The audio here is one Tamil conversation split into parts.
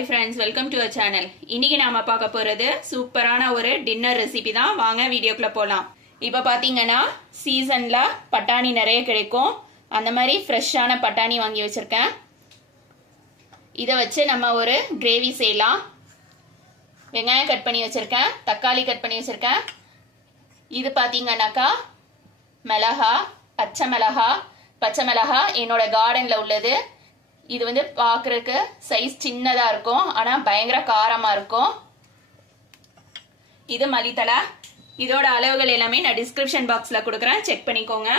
Hi friends, welcome to our channel. இன்னைக்கு நாம பார்க்க போறது சூப்பரான ஒரு டின்னர் ரெசிபி தான். வாங்க வீடியோக்குள்ள போலாம். இப்போ பாத்தீங்கன்னா சீசன்ல பட்டாணி நிறைய கிடைக்கும். அந்த மாதிரி ஃப்ரெஷ்ஷான பட்டாணி வாங்கி வச்சிருக்கேன். இத வச்சு நம்ம ஒரு கிரேவி செய்யலாம். வெங்காயம் கட் பண்ணி வச்சிருக்கேன், தக்காளி கட் பண்ணி வச்சிருக்கேன். இது பாத்தீங்கன்னாக்கா மிளகா, பச்சை மிளகா என்னோட கார்டன்ல உள்ளது. இது வந்து பார்க்கறதுக்கு சைஸ் சின்னதா இருக்கும், ஆனா பயங்கர காரமா இருக்கும். இது மல்லித்தலை. இதோட அளவுகள் எல்லாமே நான் டிஸ்கிரிப்ஷன் பாக்ஸ்ல கொடுக்குறேன், செக் பண்ணிக்கோங்க.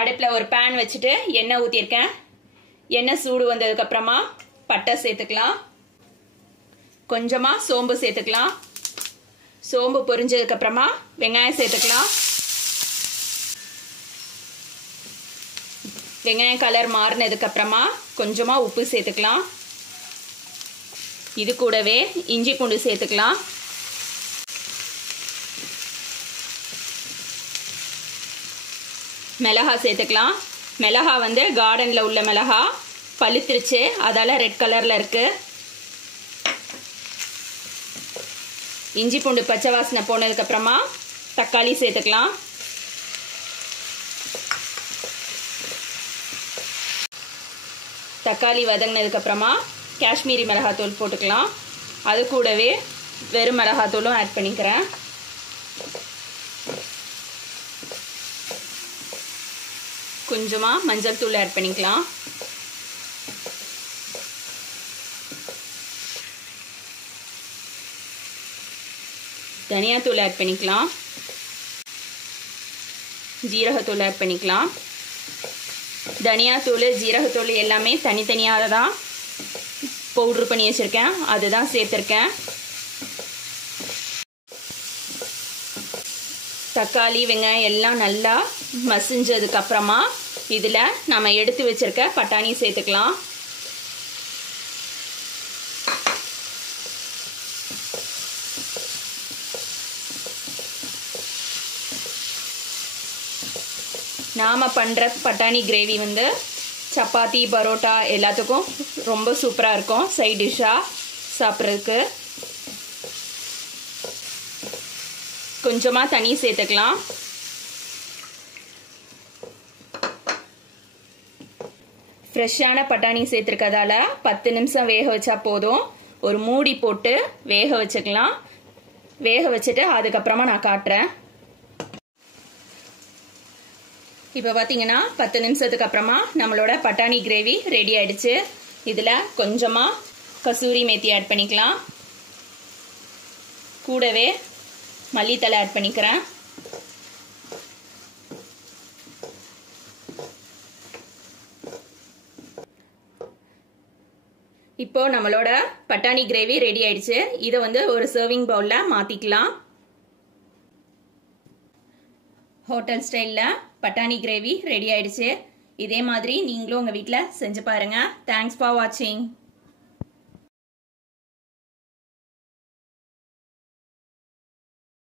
அடுப்புல ஒரு பேன் வச்சுட்டு எண்ணெய் ஊத்திருக்கேன். எண்ணெய் சூடு வந்ததுக்கு அப்புறமா பட்டை சேர்த்துக்கலாம், கொஞ்சமா சோம்பு சேர்த்துக்கலாம். சோம்பு பொரிஞ்சதுக்கு அப்புறமா வெங்காயம் சேர்த்துக்கலாம். வெங்காயம் கலர் மாறினதுக்கு அப்புறமா கொஞ்சமா உப்பு சேர்த்துக்கலாம். இது கூடவே இஞ்சி பூண்டு சேர்த்துக்கலாம். மிளகா சேர்த்துக்கலாம். மிளகா வந்து கார்டன்ல உள்ள மிளகா, பழுத்துருச்சு, அதால ரெட் கலர்ல இருக்கு. இஞ்சி பூண்டு பச்சை வாசனை போனதுக்கு அப்புறமா தக்காளி சேர்த்துக்கலாம். தக்காளி வதங்கினதுக்கு அப்புறமா காஷ்மீரி மிளகாத்தூள் போட்டுக்கலாம். அது கூடவே வெறும் மிளகாத்தூளும் ஆட் பண்ணிக்கிறேன். கொஞ்சமா மஞ்சள் தூள் ஆட் பண்ணிக்கலாம். தனியாத்தூள் ஆட் பண்ணிக்கலாம். ஜீரகத்தூள் ஆட் பண்ணிக்கலாம். தனியாத்தூள், ஜீரகத்தூள் எல்லாமே தனித்தனியாக தான் பவுடர் பண்ணி வச்சுருக்கேன், அதுதான் சேர்த்துருக்கேன். தக்காளி வெங்காயம் எல்லாம் நல்லா மசிஞ்சதுக்கு அப்புறமா இதில் நம்ம எடுத்து வச்சிருக்க பட்டாணி சேர்த்துக்கலாம். நாம பண்ற பட்டாணி கிரேவி வந்து சப்பாத்தி, பரோட்டா எல்லாத்துக்கும் ரொம்ப சூப்பரா இருக்கும். சைட் டிஷ்ஷா சாப்பிட்றதுக்கு கொஞ்சமா தண்ணி சேர்த்துக்கலாம். ஃப்ரெஷ்ஷான பட்டாணி சேர்த்துருக்கதால 10 நிமிஷம் வேக வச்சா போதும். ஒரு மூடி போட்டு வேக வச்சுக்கலாம். வேக வச்சுட்டு அதுக்கப்புறமா நான் காட்டுறேன். இப்போ பார்த்தீங்கன்னா 10 நிமிஷத்துக்கு அப்புறமா நம்மளோட பட்டாணி கிரேவி ரெடி ஆயிடுச்சு. இதில் கொஞ்சமாக கசூரி மேத்தி ஆட் பண்ணிக்கலாம். கூடவே மல்லித்தலை ஆட் பண்ணிக்கிறேன். இப்போ நம்மளோட பட்டாணி கிரேவி ரெடி ஆயிடுச்சு. இதை வந்து ஒரு சர்விங் பவுலில் மாற்றிக்கலாம். ஹோட்டல் ஸ்டைலில் பட்டாணி கிரேவி ரெடி ஆயிடுச்சு. இதே மாதிரி நீங்களும் உங்கள் வீட்டில் செஞ்சு பாருங்க. தேங்க்ஸ் ஃபார் வாட்சிங்.